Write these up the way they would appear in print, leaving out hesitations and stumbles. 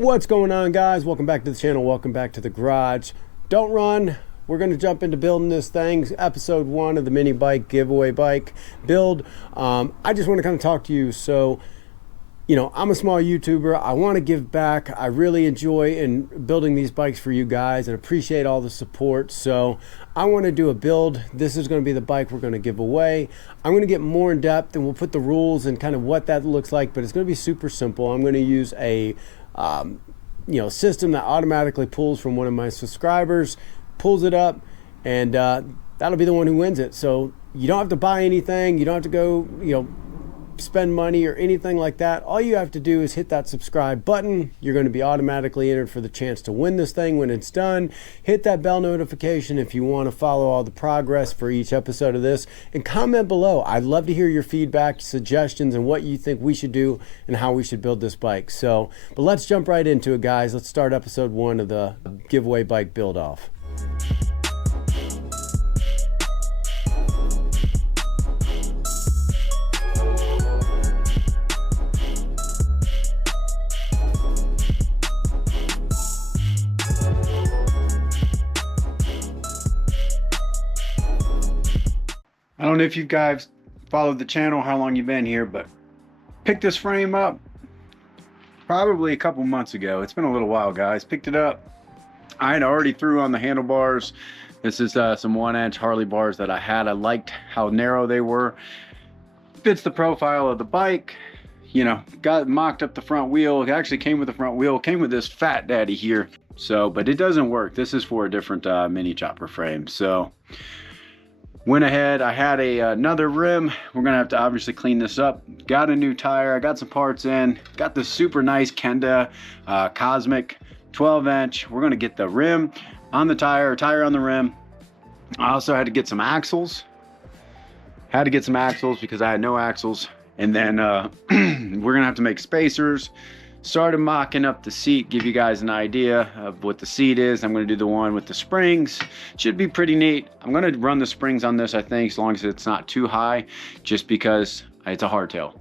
What's going on, guys? Welcome back to the channel. Welcome back to the garage. Don't run. We're going to jump into building this thing. Episode 1 of the mini bike giveaway bike build. I just want to kind of talk to you. So, you know, I'm a small YouTuber. I want to give back. I really enjoy in building these bikes for you guys and appreciate all the support. So I want to do a build. This is going to be the bike we're going to give away. I'm going to get more in depth and we'll put the rules and kind of what that looks like, but it's going to be super simple. I'm going to use a system that automatically pulls from one of my subscribers, pulls it up, and that'll be the one who wins it. So you don't have to buy anything. You don't have to go, spend money or anything like that. All you have to do is hit that subscribe button. You're going to be automatically entered for the chance to win this thing when it's done. Hit that bell notification if you want to follow all the progress for each episode of this, and comment below. I'd love to hear your feedback, suggestions, and what you think we should do and how we should build this bike. So, but let's jump right into it, guys. Let's start episode 1 of the giveaway bike build off. I don't know if you guys followed the channel, how long you've been here, but picked this frame up probably a couple months ago. It's been a little while, guys. Picked it up. I had already threw on the handlebars. This is some 1-inch Harley bars that I had. I liked how narrow they were. Fits the profile of the bike. You know, got mocked up the front wheel. It actually came with the front wheel. Came with this fat daddy here. So, but it doesn't work. This is for a different mini chopper frame. So went ahead, I had another rim. We're gonna have to obviously clean this up. Got a new tire, I got some parts in. Got this super nice Kenda Cosmic 12-inch. We're gonna get the rim on the tire on the rim. I also had to get some axles. Had to get some axles because I had no axles. And then we're gonna have to make spacers. Started mocking up the seat, give you guys an idea of what the seat is. I'm going to do the one with the springs. Should be pretty neat. I'm going to run the springs on this, I think, as long as it's not too high, just because it's a hardtail.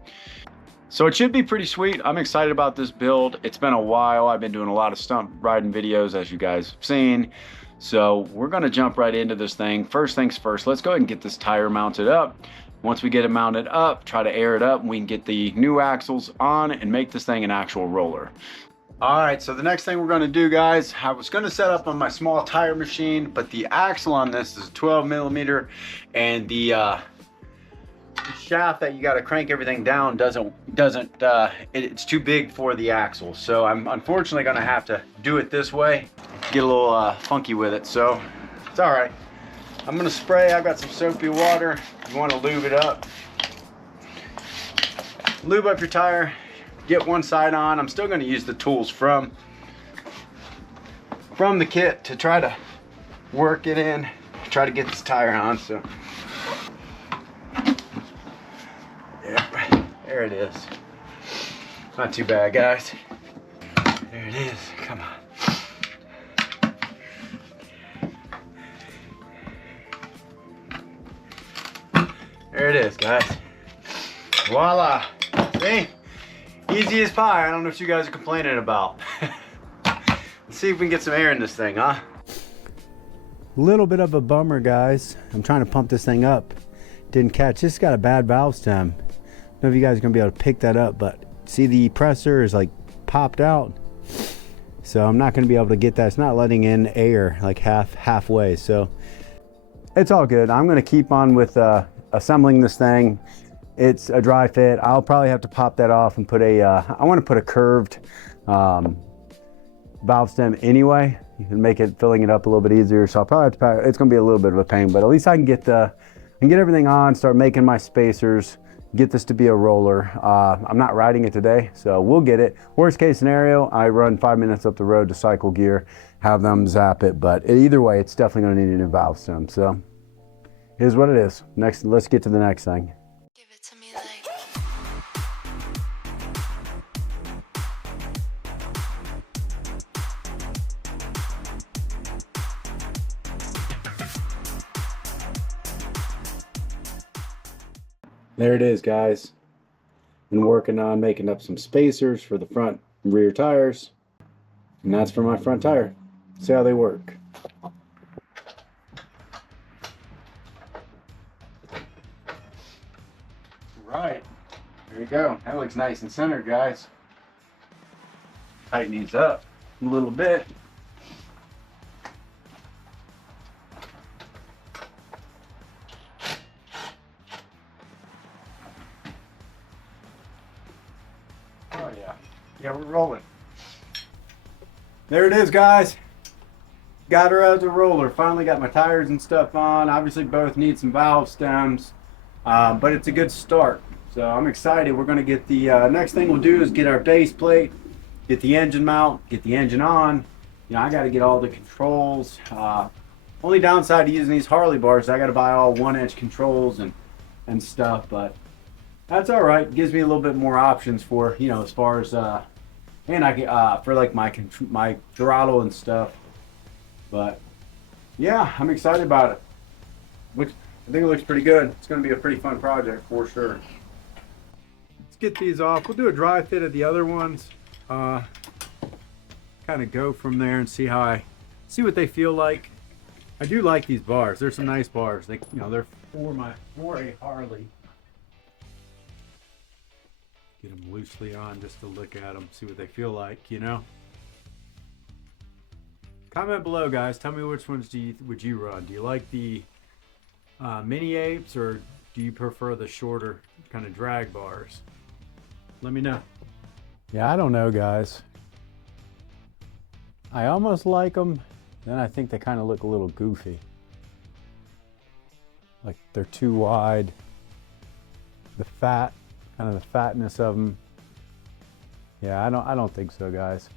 So it should be pretty sweet. I'm excited about this build. It's been a while. I've been doing a lot of stunt riding videos, as you guys have seen. So we're going to jump right into this thing. First things first, let's go ahead and get this tire mounted up. Once we get it mounted up, try to air it up, and we can get the new axles on and make this thing an actual roller. All right, so the next thing we're gonna do, guys, I was gonna set up on my small tire machine, but the axle on this is 12 millimeter, and the shaft that you gotta crank everything down it's too big for the axle. So I'm unfortunately gonna have to do it this way, get a little funky with it, so it's all right. I'm gonna spray. I've got some soapy water. You want to lube it up. Lube up your tire. Get one side on. I'm still gonna use the tools from the kit to try to work it in. Try to get this tire on. So there it is. Not too bad, guys. There it is. Come on. There it is, guys. Voila. See? Easy as pie. I don't know what you guys are complaining about. Let's see if we can get some air in this thing, huh? Little bit of a bummer, guys. I'm trying to pump this thing up. Didn't catch. This got a bad valve stem. I don't know if you guys are going to be able to pick that up, but see the pressure is like popped out. So I'm not going to be able to get that. It's not letting in air like halfway. So it's all good. I'm going to keep on with assembling this thing. It's a dry fit. I'll probably have to pop that off and put I want to put a curved valve stem anyway. You can make it filling it up a little bit easier. So I'll probably have to pack, it's going to be a little bit of a pain, but at least I can get everything on, start making my spacers, get this to be a roller. I'm not riding it today, so we'll get it. Worst case scenario, I run 5 minutes up the road to cycle gear, have them zap it, but either way, it's definitely going to need a new valve stem. So here's what it is. Next, let's get to the next thing. Give it to me like. There it is, guys. Been working on making up some spacers for the front and rear tires. And that's for my front tire. See how they work. Right. There you go. That looks nice and centered, guys. Tighten these up a little bit. Oh yeah. Yeah, we're rolling. There it is, guys. Got her as a roller. Finally got my tires and stuff on. Obviously both need some valve stems, but it's a good start. So I'm excited. We're gonna get the, next thing we'll do is get our base plate, get the engine mount, get the engine on. You know, I gotta get all the controls. Only downside to using these Harley bars, I gotta buy all 1-inch controls and stuff, but that's all right. It gives me a little bit more options for, you know, as far as, and I can, for like my throttle and stuff. But yeah, I'm excited about it. Which I think it looks pretty good. It's going to be a pretty fun project for sure. Let's get these off. We'll do a dry fit of the other ones. Kind of go from there and see what they feel like. I do like these bars. They're some nice bars. They, you know, they're for a Harley. Get them loosely on just to look at them, see what they feel like, you know. Comment below, guys. Tell me which ones would you run? Do you like the mini apes, or do you prefer the shorter kind of drag bars? Let me know. Yeah, I don't know, guys. I almost like them, then I think they kind of look a little goofy. Like they're too wide. The fatness of them. Yeah, I don't think so, guys.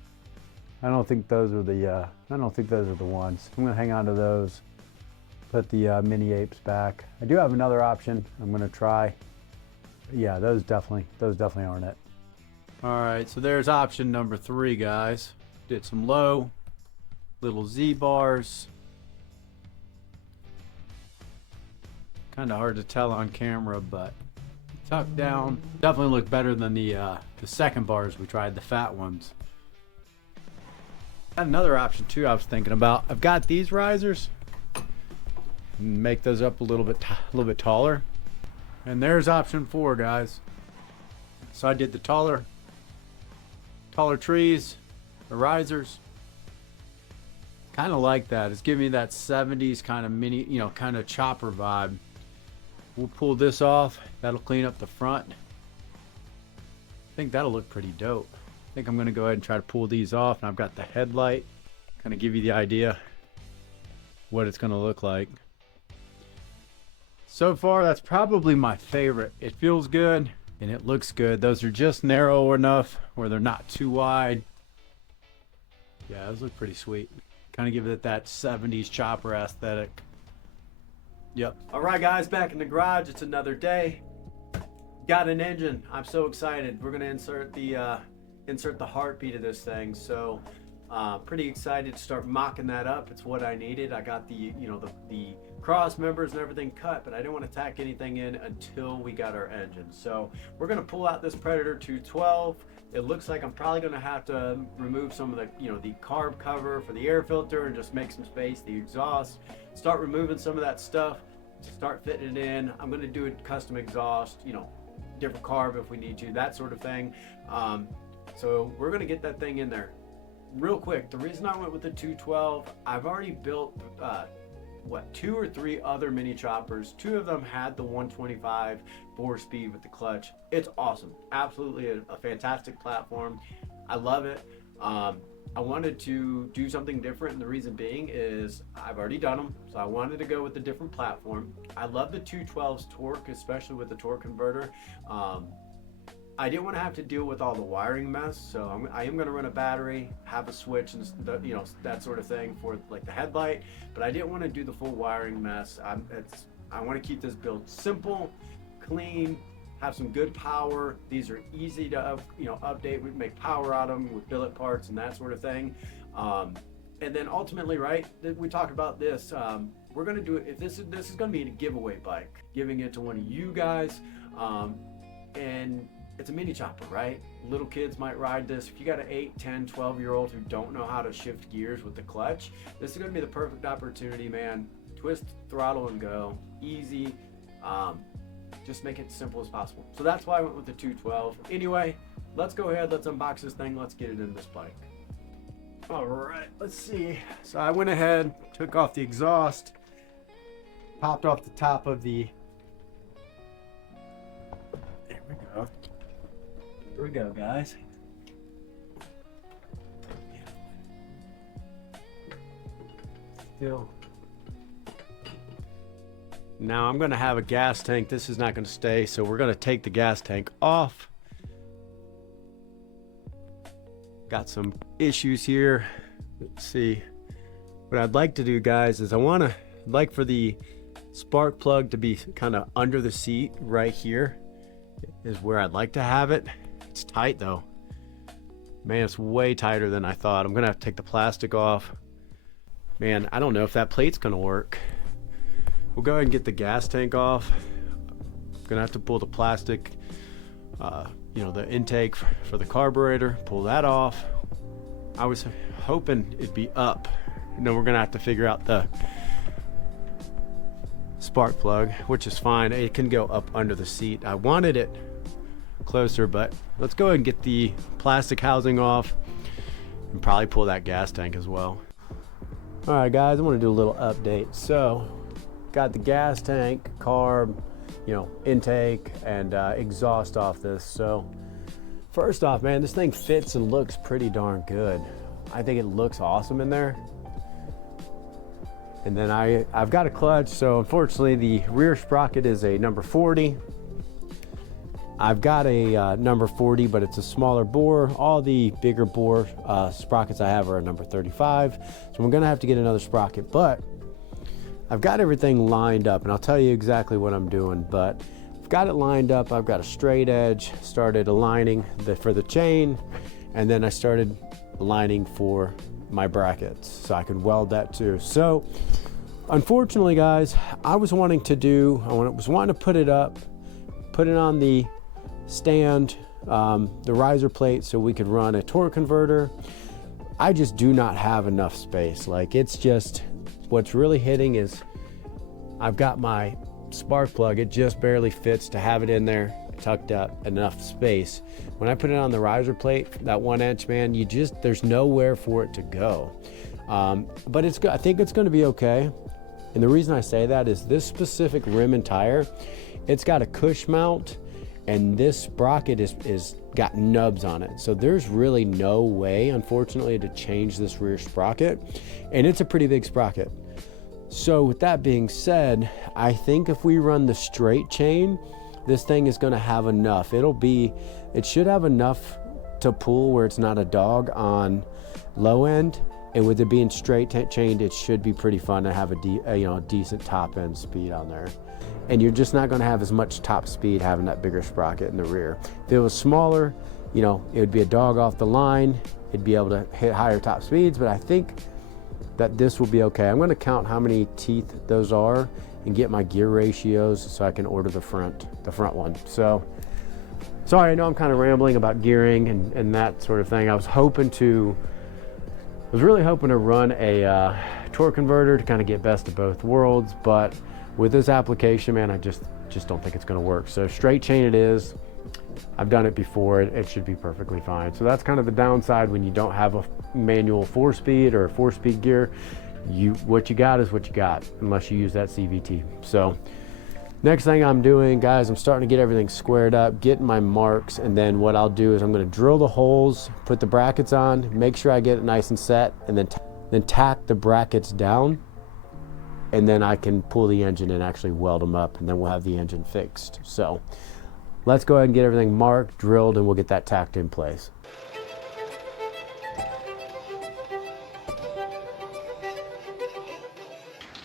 I don't think those are the ones. I'm gonna hang on to those. Put the mini apes back. I do have another option I'm gonna try. Yeah, those definitely aren't it. All right, so there's option number 3, guys. Did some low, little Z bars. Kind of hard to tell on camera, but tucked down. Definitely look better than the second bars we tried, the fat ones. Got another option too I was thinking about. I've got these risers. Make those up a little bit taller. And there's option 4, guys. So I did the taller trees, the risers. Kind of like that. It's giving me that 70s kind of mini, you know, kind of chopper vibe. We'll pull this off. That'll clean up the front. I think that'll look pretty dope. I think I'm gonna go ahead and try to pull these off, and I've got the headlight. Kind of give you the idea what it's gonna look like. So far, that's probably my favorite. It feels good and it looks good. Those are just narrow enough where they're not too wide. Yeah, those look pretty sweet. Kind of give it that 70s chopper aesthetic. Yep. All right, guys, back in the garage. It's another day. Got an engine. I'm so excited. We're gonna insert the heartbeat of this thing. So pretty excited to start mocking that up. It's what I needed. I got the cross members and everything cut, but I didn't want to tack anything in until we got our engine. So we're gonna pull out this Predator 212. It looks like I'm probably gonna have to remove some of the carb cover for the air filter and just make some space, the exhaust, start removing some of that stuff, start fitting it in. I'm gonna do a custom exhaust, different carb if we need to, that sort of thing. So we're gonna get that thing in there. Real quick, the reason I went with the 212, I've already built 2 or 3 other mini choppers. 2 of them had the 125 4-speed with the clutch. It's awesome. Absolutely a fantastic platform. I love it. I wanted to do something different, and the reason being is I've already done them, so I wanted to go with a different platform. I love the 212's torque, especially with the torque converter. I didn't want to have to deal with all the wiring mess, so I am going to run a battery, have a switch, and that sort of thing for like the headlight. But I didn't want to do the full wiring mess. I want to keep this build simple, clean, have some good power. These are easy to update. We can make power out of them with billet parts and that sort of thing. And then ultimately, right, we talked about this. We're going to do it. If this is going to be a giveaway bike, giving it to one of you guys, and it's a mini chopper, right? Little kids might ride this. If you got an 8, 10, 12-year-old who don't know how to shift gears with the clutch, this is gonna be the perfect opportunity, man. Twist, throttle, and go. Easy. Just make it simple as possible. So that's why I went with the 212. Anyway, let's go ahead, let's unbox this thing, let's get it in this bike. All right, let's see. So I went ahead, took off the exhaust, popped off the top of the, there we go. Here we go, guys. Still. Now I'm gonna have a gas tank. This is not gonna stay, so we're gonna take the gas tank off. Got some issues here. Let's see. What I'd like to do, guys, is I'd like for the spark plug to be kind of under the seat right here is where I'd like to have it. It's tight though. Man, it's way tighter than I thought. I'm gonna have to take the plastic off. Man, I don't know if that plate's gonna work. We'll go ahead and get the gas tank off. I'm gonna have to pull the plastic, the intake for the carburetor, pull that off. I was hoping it'd be up. And then we're gonna have to figure out the spark plug, which is fine. It can go up under the seat. I wanted it closer, but let's go ahead and get the plastic housing off and probably pull that gas tank as well. All right, guys, I want to do a little update. So, got the gas tank, carb, intake, and exhaust off this. So, first off, man, this thing fits and looks pretty darn good. I think it looks awesome in there. And then I've got a clutch, so unfortunately the rear sprocket is a number 40. I've got a number 40, but it's a smaller bore. All the bigger bore sprockets I have are a number 35. So I'm gonna have to get another sprocket, but I've got everything lined up, and I'll tell you exactly what I'm doing, but I've got it lined up. I've got a straight edge, started aligning for the chain, and then I started aligning for my brackets so I could weld that too. So unfortunately, guys, I was wanting to put it up, put it on the stand, the riser plate, so we could run a torque converter. I just do not have enough space. Like, it's just, what's really hitting is I've got my spark plug. It just barely fits to have it in there tucked up, enough space. When I put it on the riser plate, that 1 inch, man, there's nowhere for it to go. But I think it's going to be okay. And the reason I say that is this specific rim and tire, it's got a cush mount, and this sprocket is got nubs on it. So there's really no way, unfortunately, to change this rear sprocket. And it's a pretty big sprocket. So with that being said, I think if we run the straight chain, this thing is going to have enough. It should have enough to pull where it's not a dog on low end. And with it being straight chained, it should be pretty fun to have a decent top end speed on there. And you're just not going to have as much top speed having that bigger sprocket in the rear. If it was smaller, it would be a dog off the line. It'd be able to hit higher top speeds, but I think that this will be okay. I'm going to count how many teeth those are and get my gear ratios so I can order the front one. So sorry, I know I'm kind of rambling about gearing and that sort of thing. I was really hoping to run a torque converter to kind of get best of both worlds, but with this application, man, I just don't think it's going to work. So straight chain it is. I've done it before. It should be perfectly fine. So that's kind of the downside when you don't have a manual 4-speed or a 4-speed gear. What you got is what you got, unless you use that CVT. So next thing I'm doing, guys, I'm starting to get everything squared up, getting my marks, and then what I'll do is I'm going to drill the holes, put the brackets on, make sure I get it nice and set, and then tack the brackets down, and then I can pull the engine and actually weld them up, and then we'll have the engine fixed. So let's go ahead and get everything marked, drilled, and we'll get that tacked in place.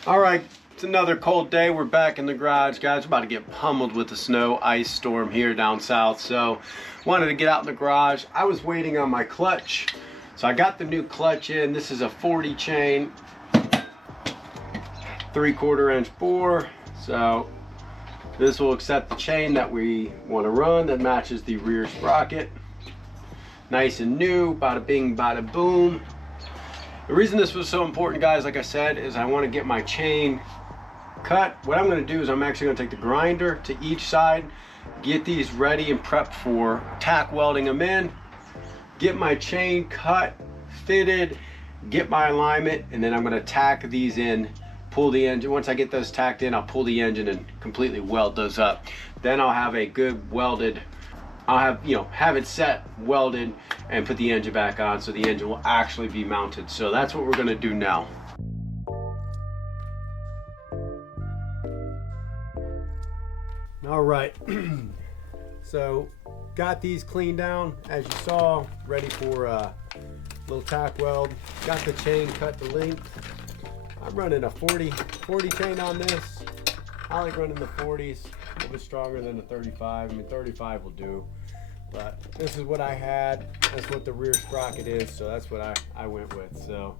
All right, it's another cold day. We're back in the garage, guys. We're about to get pummeled with the snow ice storm here down south. So wanted to get out in the garage. I was waiting on my clutch. So I got the new clutch in. This is a 40 chain, 3/4 inch bore. So This will accept the chain that we want to run that matches the rear sprocket. Nice and new, bada bing, bada boom. The reason this was so important, guys, like I said, is I want to get my chain cut. What I'm going to do is I'm actually going to take the grinder to each side, get these ready and prepped for tack welding them in, get my chain cut, fitted, get my alignment, and then I'm going to tack these in, pull the engine. Once I get those tacked in, I'll pull the engine and completely weld those up. Then I'll have a good welded, I'll have, have it set, welded, and put the engine back on so the engine will actually be mounted. So that's what we're going to do now. All right, so got these cleaned down, as you saw, ready for a little tack weld. Got the chain cut to length. I'm running a 40 chain on this. I like running the 40s, a little bit stronger than the 35. I mean, 35 will do, but this is what I had. That's what the rear sprocket is, so that's what I went with. So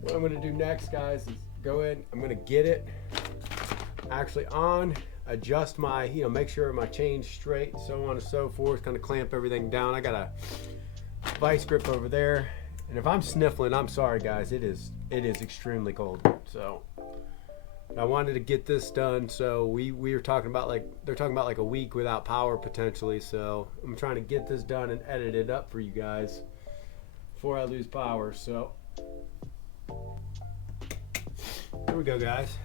what I'm gonna do next, guys, is go ahead, I'm gonna get it actually on, adjust my, make sure my chain's straight, so on and so forth, kind of clamp everything down. I got a vice grip over there, and if I'm sniffling, I'm sorry, guys. It is extremely cold. So I wanted to get this done. So we were talking about, they're talking about like a week without power potentially. So I'm trying to get this done and edit it up for you guys before I lose power. So here we go, guys.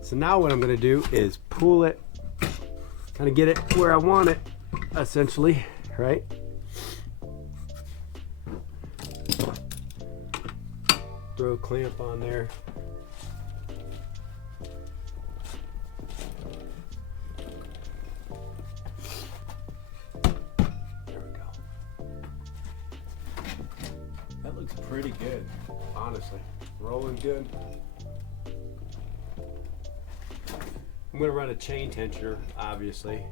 So now what I'm going to do is pull it, kind of get it where I want it, essentially, right? Throw a clamp on there. There we go. That looks pretty good, honestly. Rolling good. I'm gonna run a chain tensioner, obviously,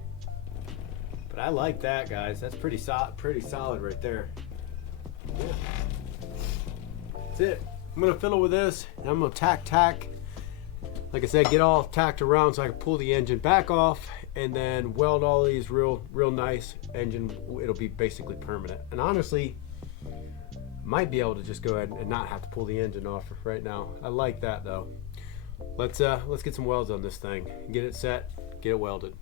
but I like that, guys. That's pretty solid right there. Yeah. That's it. I'm gonna fiddle with this, and I'm gonna tack. Like I said, get all tacked around so I can pull the engine back off, and then weld all these real nice engine. It'll be basically permanent. And honestly, might be able to just go ahead and not have to pull the engine off right now. I like that though. Let's get some welds on this thing, get it set, get it welded.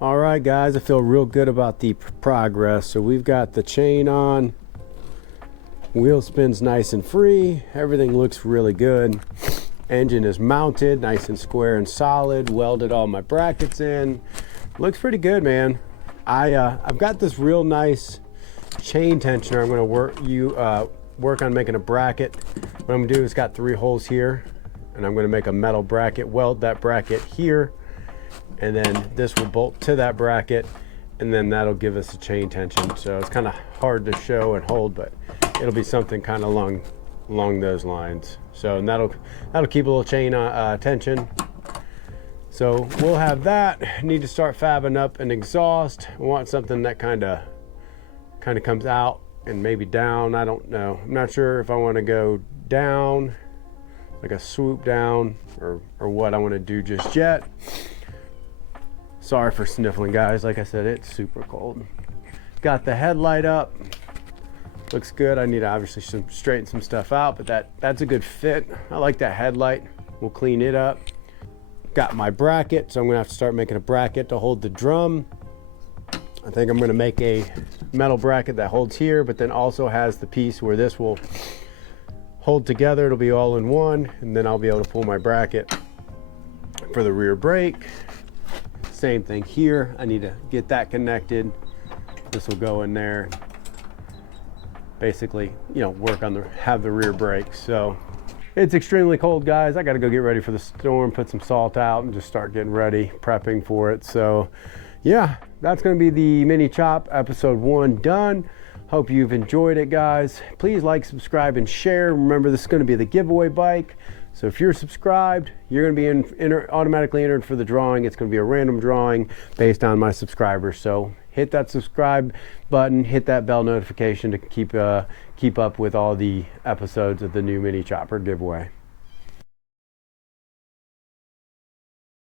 All right, guys, I feel real good about the progress. So we've got the chain on, wheel spins nice and free, everything looks really good. Engine is mounted nice and square and solid, welded all my brackets in. Looks pretty good, man. I've got this real nice chain tensioner. I'm gonna work on making a bracket. What I'm gonna do is got 3 holes here, and I'm going to make a metal bracket, weld that bracket here, and then this will bolt to that bracket, and then that'll give us a chain tension. So it's kind of hard to show and hold, but it'll be something kind of along those lines. So, and that'll keep a little chain tension. So we'll have that. Need to start fabbing up an exhaust. I want something that kind of comes out and maybe down. I don't know. I'm not sure if I want to go down, like a swoop down, or what I want to do just yet. Sorry for sniffling, guys. Like I said, it's super cold. Got the headlight up, looks good. I need to obviously straighten some stuff out, but that's a good fit. I like that headlight. We'll clean it up. Got my bracket, so I'm gonna have to start making a bracket to hold the drum. I think I'm gonna make a metal bracket that holds here, but then also has the piece where this will hold together. It'll be all in one, and then I'll be able to pull my bracket for the rear brake. Same thing here. I need to get that connected. This will go in there. Basically, work on have the rear brake. So it's extremely cold, guys. I got to go get ready for the storm, put some salt out, and just start getting ready, prepping for it. So yeah, that's going to be the mini chop episode 1 done. Hope you've enjoyed it, guys. Please like, subscribe, and share. Remember, this is going to be the giveaway bike. So if you're subscribed, you're going to be automatically entered for the drawing. It's going to be a random drawing based on my subscribers. So hit that subscribe button, hit that bell notification to keep up with all the episodes of the new mini chopper giveaway.